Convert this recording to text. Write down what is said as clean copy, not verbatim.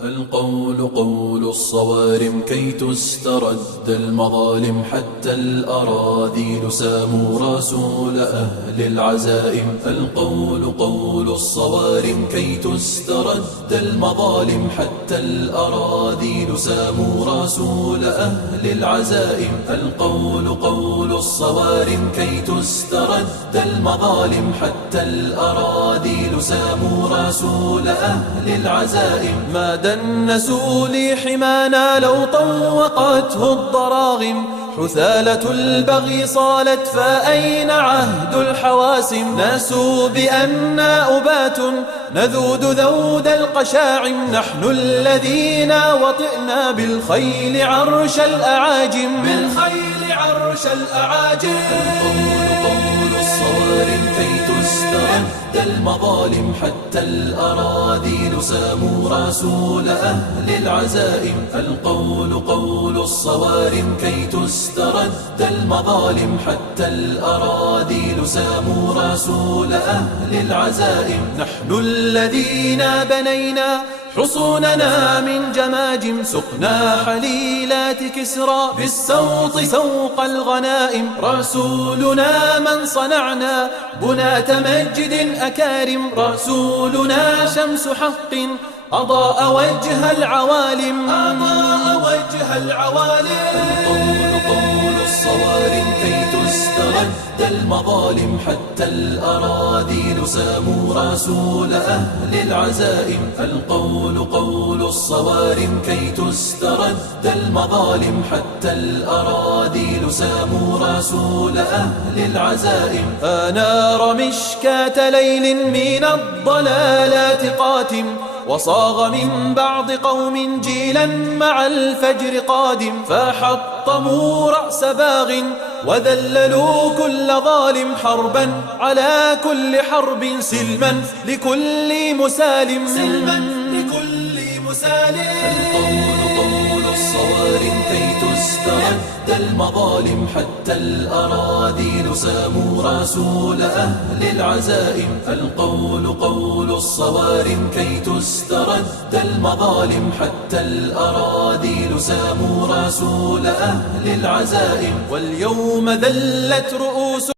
القول قول الصوارم كي تسترد المظالم، حتى الأراذيل ساموا رسول أهل العزائم. القول قول الصوارم كي تسترد المظالم، حتى الأراذيل ساموا رسول أهل العزائم. القول قول الصوارم كي تسترد المظالم، حتى الأراذيل ساموا رسول أهل العزائم. ما دنسوا لي حمانا لو طوقته الضراغم، حثالة البغي صالت فأين عهد الحواسم. ناسوا بأننا أبات نذود ذود القشاعم، نحن الذين وطئنا بالخيل عرش الأعاجم. بالخيل عرش الأعاجم. قول الصوارم كي تسترد المظالم، حتى الأراذيل ساموا رسول أهل العزائم. القول قول الصوارم كي تسترد المظالم، حتى الأراذيل ساموا رسول أهل العزائم. نحن الذين بنينا حصوننا من جماجم، سقنا حليلات كسرى بالسوط سوق الغنائم. رسولنا من صنعنا بنات مجد أكارم، رسولنا شمس حق أضاء وجه العوالم. أضاء وجه العوالم. قول الصوارم كي تسترد المظالم، حتى الأراذيل ساموا رسول أهل العزائم. القول قول الصوارم كي تسترد المظالم، حتى الأراذيل ساموا رسول أهل العزائم. أنار مشكاة ليل من الضلالات قاتم، وصاغ من بعض قوم جيلا مع الفجر قادم. فحطموا رأس باغ وذللوا كل ظالم، حربا على كل حرب سلما لكل مسالم. سلما لكل مسالم. قول الصوارم كي تسترد المظالم، حتى الأراذيل ساموا رسول أهل العزائم. القول قول الصوارم كي تسترد المظالم، حتى الأراذيل ساموا رسول أهل العزائم. واليوم ذلت رؤوس